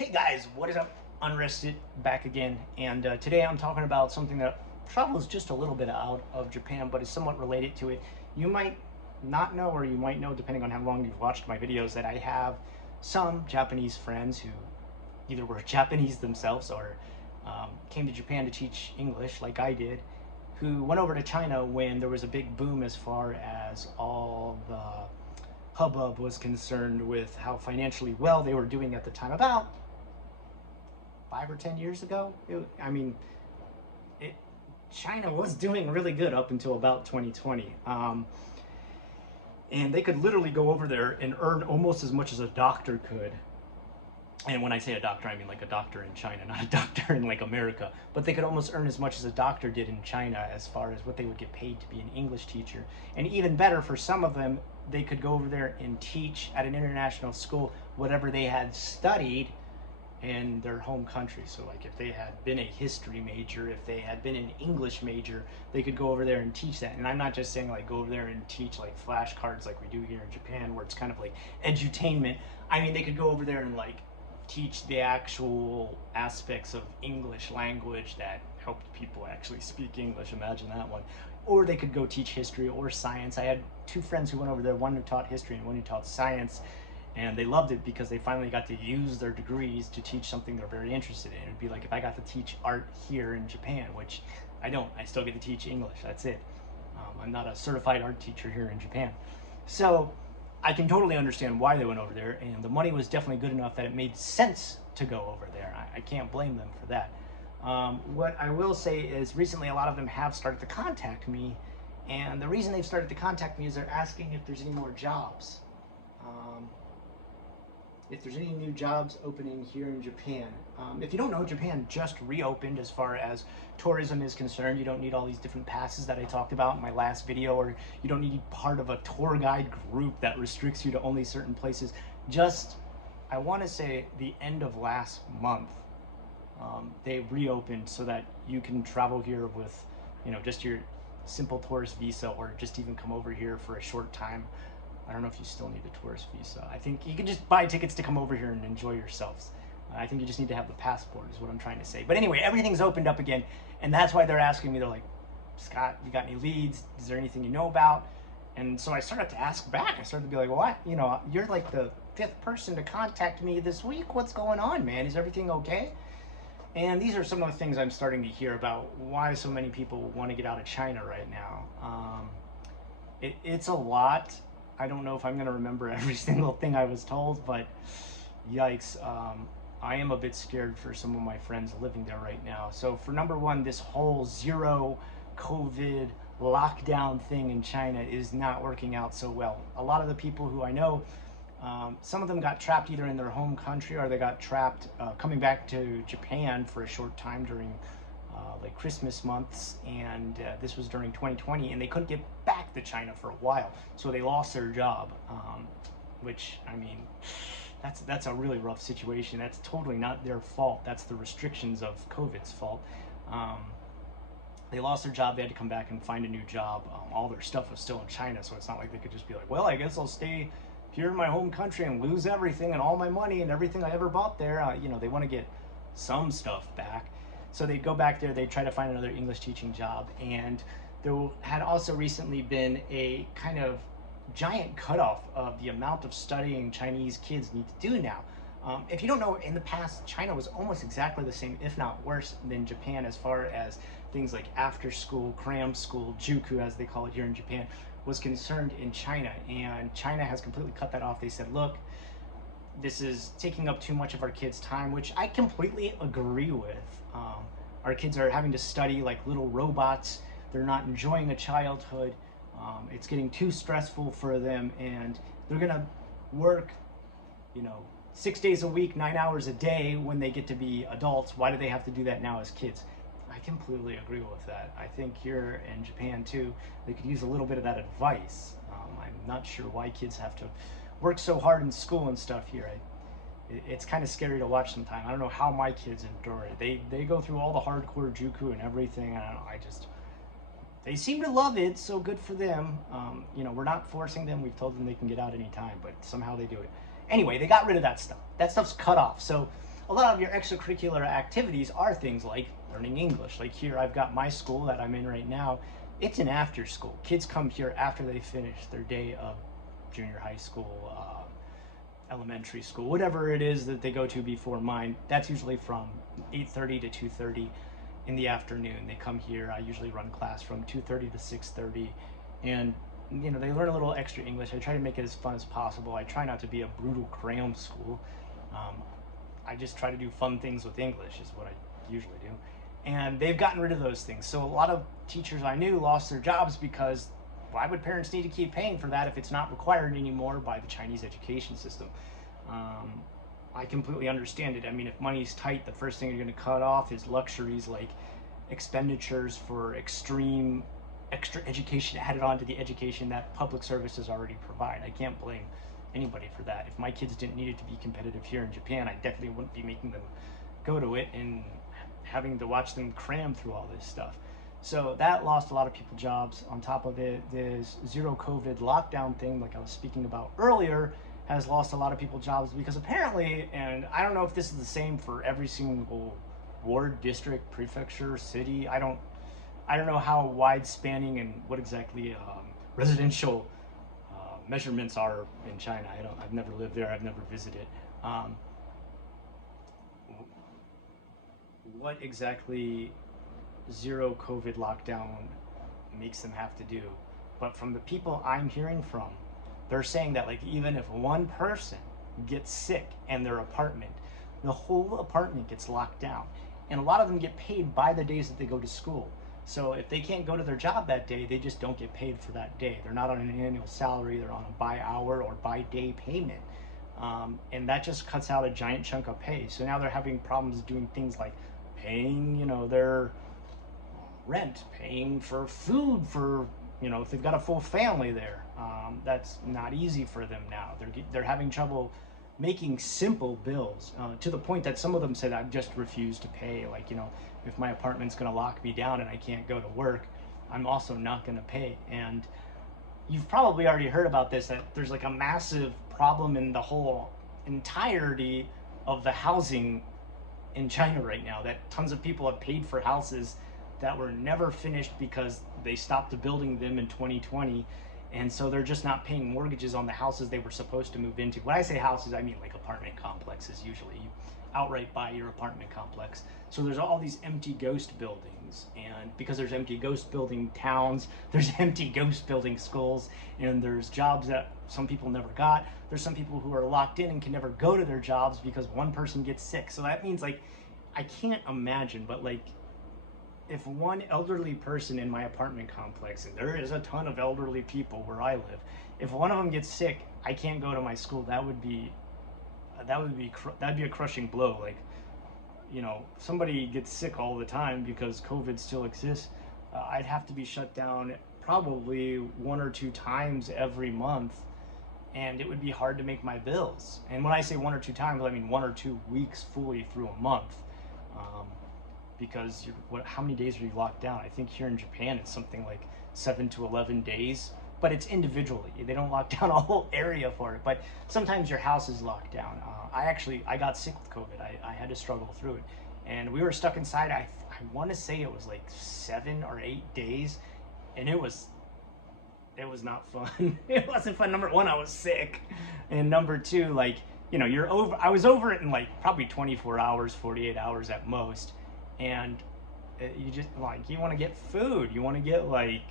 Hey guys, what is up? Unrested back again, and today I'm talking about something that travels just a little bit out of Japan, but is somewhat related to it. You might not know, or you might know, depending on how long you've watched my videos, that I have some Japanese friends who either were Japanese themselves or came to Japan to teach English, like I did, who went over to China when there was a big boom as far as all the hubbub was concerned with how financially well they were doing at the time. About 5 or 10 years ago. It, China was doing really good up until about 2020. And they could literally go over there and earn almost as much as a doctor could. And when I say a doctor, I mean like a doctor in China, not a doctor in like America. But they could almost earn as much as a doctor did in China as far as what they would get paid to be an English teacher. And even better, for some of them, they could go over there and teach at an international school whatever they had studied in their home country. So like if they had been a history major, if they had been an English major, they could go over there and teach that. And I'm not just saying like go over there and teach like flashcards like we do here in Japan, where it's kind of like edutainment. I mean, they could go over there and like teach the actual aspects of English language that helped people actually speak English. Imagine that one. Or they could go teach history or science. I had two friends who went over there, one who taught history and one who taught science. And they loved it because they finally got to use their degrees to teach something they're very interested in. It'd be like if I got to teach art here in Japan, which I don't. I still get to teach English. That's it. I'm not a certified art teacher here in Japan. So I can totally understand why they went over there, and the money was definitely good enough that it made sense to go over there. I can't blame them for that. What I will say is recently a lot of them have started to contact me, and the reason they've started to contact me is they're asking if there's any more jobs. If there's any new jobs opening here in Japan. If you don't know, Japan just reopened as far as tourism is concerned. You don't need all these different passes that I talked about in my last video, or you don't need to be part of a tour guide group that restricts you to only certain places. Just, I want to say the end of last month, they reopened so that you can travel here with, just your simple tourist visa, or just even come over here for a short time. I don't know if you still need a tourist visa. I think you can just buy tickets to come over here and enjoy yourselves. I think you just need to have the passport is what I'm trying to say. But anyway, everything's opened up again, and that's why they're asking me. They're like, Scott, you got any leads? Is there anything you know about? And so I started to ask back. I started to be like, what? You're like the fifth person to contact me this week. What's going on, man? Is everything okay? And these are some of the things I'm starting to hear about why so many people want to get out of China right now. It's a lot. I don't know if I'm going to remember every single thing I was told, but yikes. I am a bit scared for some of my friends living there right now. So for number one, this whole zero COVID lockdown thing in China is not working out so well. A lot of the people who I know, some of them got trapped either in their home country, or they got trapped coming back to Japan for a short time during like Christmas months, and this was during 2020, and they couldn't get back to China for a while, so they lost their job, which, I mean, that's a really rough situation. That's totally not their fault. That's the restrictions of COVID's fault. They lost their job. They had to come back and find a new job. All their stuff was still in China, so it's not like they could just be like, well, I guess I'll stay here in my home country and lose everything and all my money and everything I ever bought there. They want to get some stuff back. So they'd go back there, they'd try to find another English teaching job. And there had also recently been a kind of giant cutoff of the amount of studying Chinese kids need to do now. If you don't know, in the past, China was almost exactly the same, if not worse, than Japan as far as things like after school, cram school, juku as they call it here in Japan, was concerned in China. And China has completely cut that off. They said, look, this is taking up too much of our kids' time, which I completely agree with. Our kids are having to study like little robots. They're not enjoying a childhood. It's getting too stressful for them, and they're gonna work, 6 days a week, 9 hours a day when they get to be adults. Why do they have to do that now as kids? I completely agree with that. I think here in Japan too, they could use a little bit of that advice. I'm not sure why kids have to work so hard in school and stuff here. It's kind of scary to watch sometimes. I don't know how my kids endure it. They go through all the hardcore juku and everything. I don't know. They seem to love it, so good for them. We're not forcing them. We've told them they can get out anytime, but somehow they do it. Anyway, they got rid of that stuff. That stuff's cut off. So a lot of your extracurricular activities are things like learning English. Like here, I've got my school that I'm in right now. It's an after school. Kids come here after they finish their day of junior high school, elementary school, whatever it is that they go to before mine. That's usually from 8:30 to 2:30 in the afternoon. They come here. I usually run class from 2:30 to 6:30, and they learn a little extra English. I try to make it as fun as possible. I try not to be a brutal cram school. I just try to do fun things with English is what I usually do. And they've gotten rid of those things. So a lot of teachers I knew lost their jobs because why would parents need to keep paying for that if it's not required anymore by the Chinese education system? I completely understand it. I mean, if money's tight, the first thing you're going to cut off is luxuries like expenditures for extreme extra education added on to the education that public services already provide. I can't blame anybody for that. If my kids didn't need it to be competitive here in Japan, I definitely wouldn't be making them go to it and having to watch them cram through all this stuff. So that lost a lot of people jobs. On top of it, this zero COVID lockdown thing, like I was speaking about earlier, has lost a lot of people jobs because apparently, and I don't know if this is the same for every single ward, district, prefecture, city. I don't know how wide spanning and what exactly residential measurements are in China. I've never lived there. I've never visited. What exactly zero COVID lockdown makes them have to do? But from the people I'm hearing from, they're saying that like even if one person gets sick in their apartment, the whole apartment gets locked down. And a lot of them get paid by the days that they go to school. So if they can't go to their job that day, they just don't get paid for that day. They're not on an annual salary, they're on a by hour or by day payment. And that just cuts out a giant chunk of pay. So now they're having problems doing things like paying, their rent, paying for food for, if they've got a full family there. That's not easy for them now. They're having trouble making simple bills to the point that some of them said, I've just refused to pay. Like, if my apartment's going to lock me down and I can't go to work, I'm also not going to pay. And you've probably already heard about this, that there's like a massive problem in the whole entirety of the housing in China right now, that tons of people have paid for houses that were never finished because they stopped building them in 2020. And so they're just not paying mortgages on the houses they were supposed to move into. When I say houses, I mean like apartment complexes. Usually you outright buy your apartment complex. So there's all these empty ghost buildings. And because there's empty ghost building towns, there's empty ghost building schools, and there's jobs that some people never got. There's some people who are locked in and can never go to their jobs because one person gets sick. So that means like, I can't imagine, but like, if one elderly person in my apartment complex, and there is a ton of elderly people where I live, if one of them gets sick, I can't go to my school. That'd be a crushing blow. Like, somebody gets sick all the time because COVID still exists. I'd have to be shut down probably 1 or 2 times every month, and it would be hard to make my bills. And when I say 1 or 2 times, I mean 1 or 2 weeks fully through a month. Because how many days are you locked down? I think here in Japan it's something like 7 to 11 days, but it's individually. They don't lock down a whole area for it, but sometimes your house is locked down. I got sick with COVID. I had to struggle through it, and we were stuck inside. I want to say it was like 7 or 8 days, and it was not fun. It wasn't fun. Number one, I was sick, and number two, like, I was over it in like probably 24 hours, 48 hours at most. And you just you want to get food, you want to get like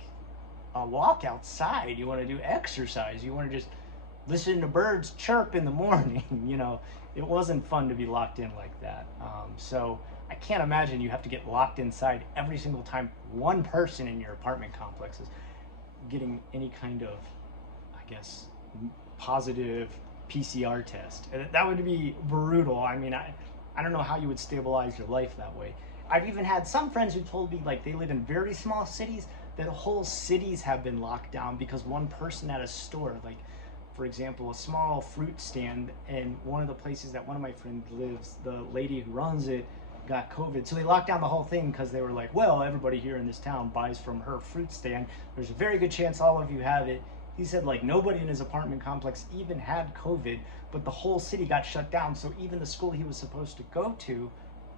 a walk outside, you want to do exercise, you want to just listen to birds chirp in the morning. It wasn't fun to be locked in like that. So I can't imagine you have to get locked inside every single time one person in your apartment complex is getting any kind of, I guess, positive PCR test. That would be brutal. I mean, I don't know how you would stabilize your life that way. I've even had some friends who told me like they live in very small cities that whole cities have been locked down because one person at a store, like for example, a small fruit stand in one of the places that one of my friends lives, the lady who runs it got COVID. So they locked down the whole thing because they were like, well, everybody here in this town buys from her fruit stand. There's a very good chance all of you have it. He said like nobody in his apartment complex even had COVID, but the whole city got shut down. So even the school he was supposed to go to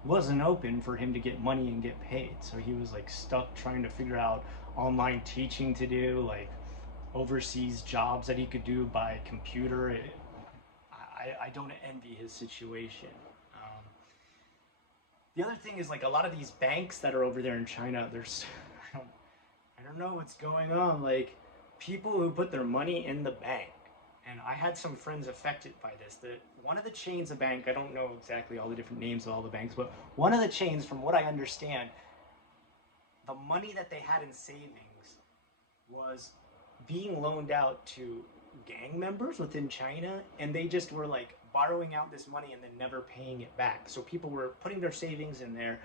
wasn't open for him to get money and get paid. So he was like stuck trying to figure out online teaching to do, like overseas jobs that he could do by computer. I don't envy his situation. The other thing is like a lot of these banks that are over there in China, there's I don't I don't know what's going on. Like people who put their money in the bank, and I had some friends affected by this. That one of the chains of bank, I don't know exactly all the different names of all the banks, but one of the chains, from what I understand, the money that they had in savings was being loaned out to gang members within China, and they just were like borrowing out this money and then never paying it back. So people were putting their savings in there,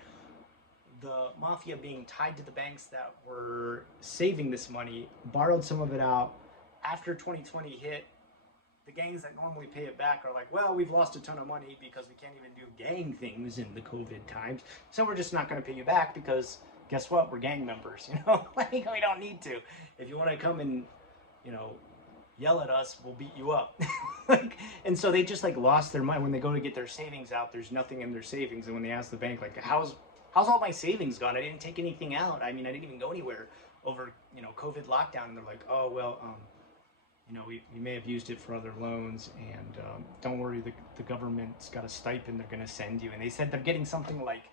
the mafia being tied to the banks that were saving this money, borrowed some of it out. After 2020 hit, the gangs that normally pay it back are like, well, we've lost a ton of money because we can't even do gang things in the COVID times, so we're just not going to pay you back because guess what? We're gang members, you know? Like, we don't need to. If you want to come and, you know, yell at us, we'll beat you up. Like, and so they just like lost their mind when they go to get their savings out. There's nothing in their savings, and when they ask the bank, like, how's all my savings gone? I didn't take anything out. I mean, I didn't even go anywhere over, you know, COVID lockdown. And they're like, oh well, you know, we may have used it for other loans, and don't worry, the government's got a stipend they're going to send you. And they said they're getting something like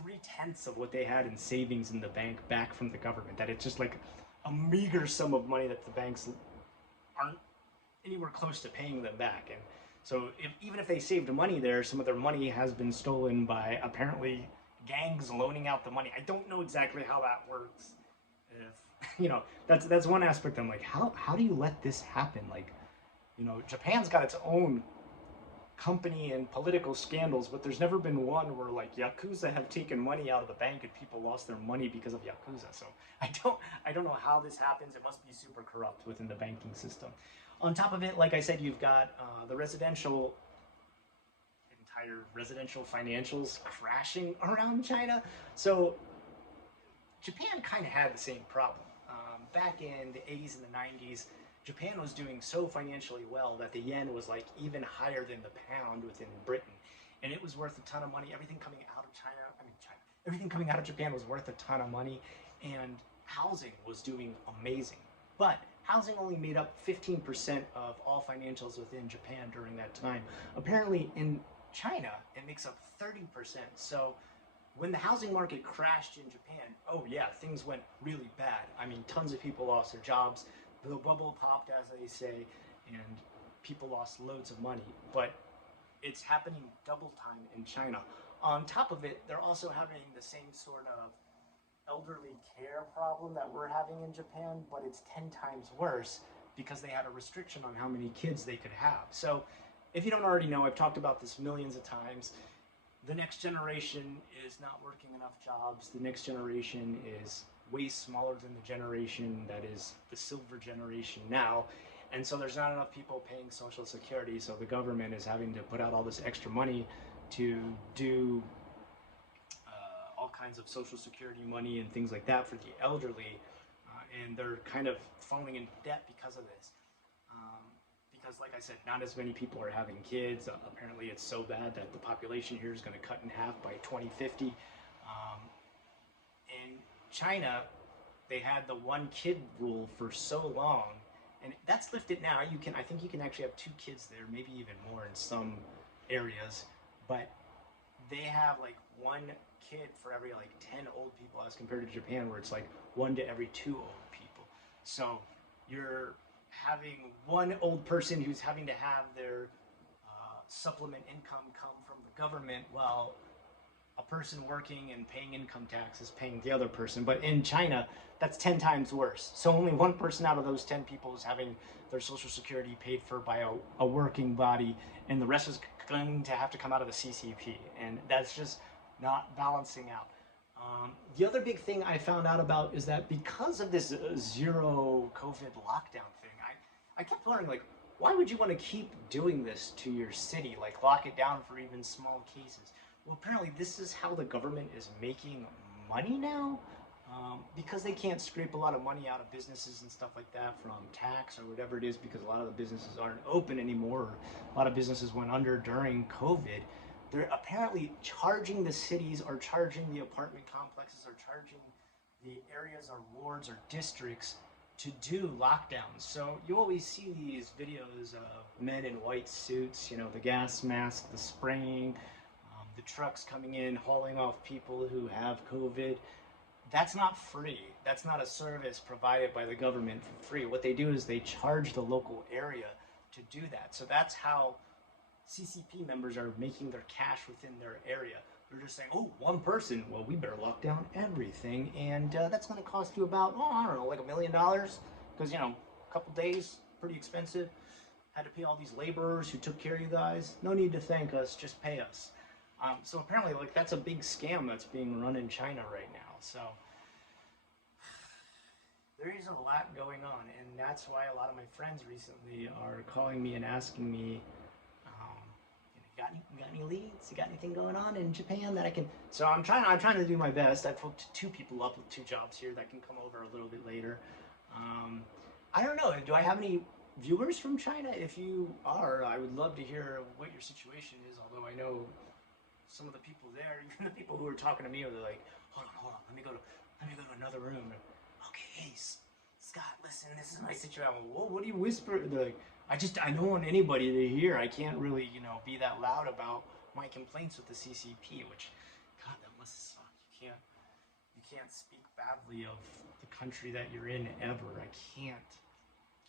3/10 of what they had in savings in the bank back from the government. That it's just like a meager sum of money that the banks aren't anywhere close to paying them back. And so even if they saved money there, some of their money has been stolen by apparently gangs loaning out the money. I don't know exactly how that works. If you know, that's one aspect. I'm like, how do you let this happen? Like, you know, Japan's got its own company and political scandals, but there's never been one where like Yakuza have taken money out of the bank and people lost their money because of Yakuza. So I don't know how this happens. It must be super corrupt within the banking system. On top of it, like I said, you've got the entire residential financials crashing around China. So Japan kind of had the same problem. Back in the 80s and the 90s, Japan was doing so financially well that the yen was like even higher than the pound within Britain. And it was worth a ton of money. Everything coming out of everything coming out of Japan was worth a ton of money. And housing was doing amazing. But housing only made up 15% of all financials within Japan during that time. Apparently in China, it makes up 30%. So when the housing market crashed in Japan, oh yeah, things went really bad. I mean, tons of people lost their jobs. The bubble popped, as they say, and people lost loads of money. But it's happening double time in China. On top of it, they're also having the same sort of elderly care problem that we're having in Japan, but it's 10 times worse because they had a restriction on how many kids they could have. So if you don't already know, I've talked about this millions of times. The next generation is not working enough jobs. The next generation is way smaller than the generation that is the silver generation now. And so there's not enough people paying Social Security. So the government is having to put out all this extra money to do all kinds of Social Security money and things like that for the elderly. And they're kind of falling into debt because of this. Because like I said, not as many people are having kids. Apparently it's so bad that the population here is going to cut in half by 2050. In China, they had the one kid rule for so long, and that's lifted now. I think you can actually have 2 kids there, maybe even more in some areas, but they have like 1 kid for every like 10 old people, as compared to Japan where it's like 1 to every 2 old people. So you're having 1 old person who's having to have their supplement income come from the government, while a person working and paying income tax is paying the other person. But in China, that's 10 times worse. So only 1 person out of those 10 people is having their Social Security paid for by a working body, and the rest is going to have to come out of the CCP. And that's just not balancing out. The other big thing I found out about is that because of this zero COVID lockdown thing, I kept wondering, like, why would you want to keep doing this to your city? Like, lock it down for even small cases. Well, apparently this is how the government is making money now. because they can't scrape a lot of money out of businesses and stuff like that from tax or whatever it is, because a lot of the businesses aren't open anymore, or a lot of businesses went under during COVID. They're apparently charging the cities, or charging the apartment complexes, or charging the areas or wards or districts to do lockdowns. So you always see these videos of men in white suits, you know, the gas mask, the spraying, the trucks coming in, hauling off people who have COVID. That's not free. That's not a service provided by the government for free. What they do is they charge the local area to do that. So that's how CCP members are making their cash within their area. They're just saying, oh, one person, well, we better lock down everything. And that's going to cost you about, oh, I don't know, like $1 million. Because, you know, a couple days, pretty expensive. Had to pay all these laborers who took care of you guys. No need to thank us, just pay us. So apparently, like, that's a big scam that's being run in China right now. So there is a lot going on, and that's why a lot of my friends recently are calling me and asking me, you got any leads? You got anything going on in Japan that I can? So I'm trying to do my best. I've hooked 2 people up with 2 jobs here that can come over a little bit later. I don't know. Do I have any viewers from China? If you are, I would love to hear what your situation is. Although I know some of the people there, even the people who are talking to me, are like, hold on, let me go to another room. Okay, hey, Scott, listen, this is my situation. Whoa, what do you whisper? They're like, I don't want anybody to hear. I can't really, be that loud about my complaints with the CCP, which, God, that must suck. You can't speak badly of the country that you're in ever.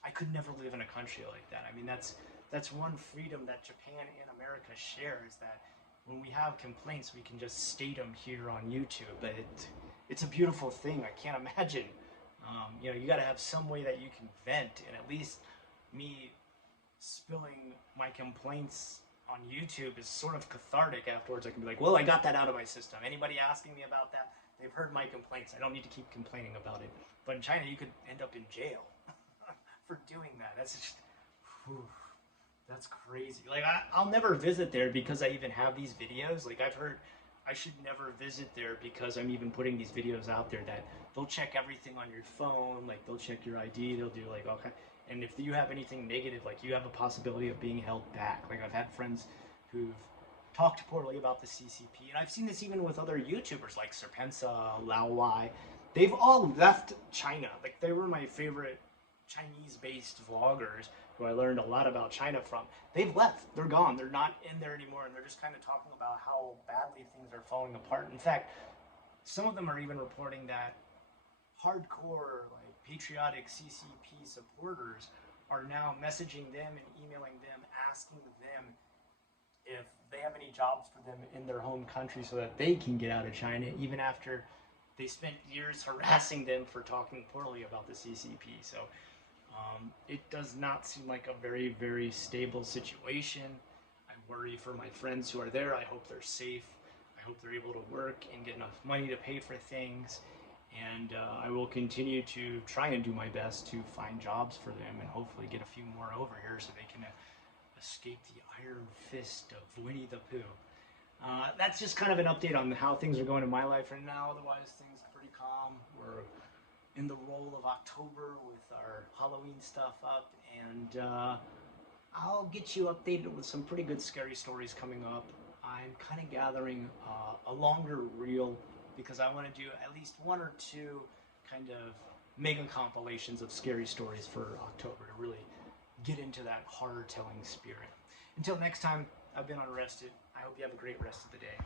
I could never live in a country like that. I mean, that's one freedom that Japan and America share, is that when we have complaints, we can just state them here on YouTube. But it's a beautiful thing. I can't imagine. You got to have some way that you can vent, and at least me spilling my complaints on YouTube is sort of cathartic afterwards. I can be like, well, I got that out of my system. Anybody asking me about that, they've heard my complaints. I don't need to keep complaining about it. But in China, you could end up in jail for doing that. That's just, whew, that's crazy. Like, I'll never visit there because I even have these videos. Like, I've heard I should never visit there because I'm even putting these videos out there that they'll check everything on your phone. Like, they'll check your ID. They'll do, like, okay. And if you have anything negative, like, you have a possibility of being held back. Like, I've had friends who've talked poorly about the CCP. And I've seen this even with other YouTubers like Serpensa, Lao Wai. They've all left China. Like, they were my favorite Chinese-based vloggers who I learned a lot about China from. They've left. They're gone. They're not in there anymore, and they're just kind of talking about how badly things are falling apart. In fact, some of them are even reporting that hardcore, like, patriotic CCP supporters are now messaging them and emailing them, asking them if they have any jobs for them in their home country so that they can get out of China, even after they spent years harassing them for talking poorly about the CCP. So it does not seem like a very, very stable situation. I worry for my friends who are there. I hope they're safe. I hope they're able to work and get enough money to pay for things. And I will continue to try and do my best to find jobs for them and hopefully get a few more over here so they can escape the iron fist of Winnie the Pooh. That's just kind of an update on how things are going in my life right now. Otherwise, things are pretty calm. We're in the roll of October with our Halloween stuff up, and I'll get you updated with some pretty good scary stories coming up. I'm kind of gathering a longer reel because I want to do at least 1 or 2 kind of mega compilations of scary stories for October to really get into that horror telling spirit. Until next time, I've been Unrested. I hope you have a great rest of the day.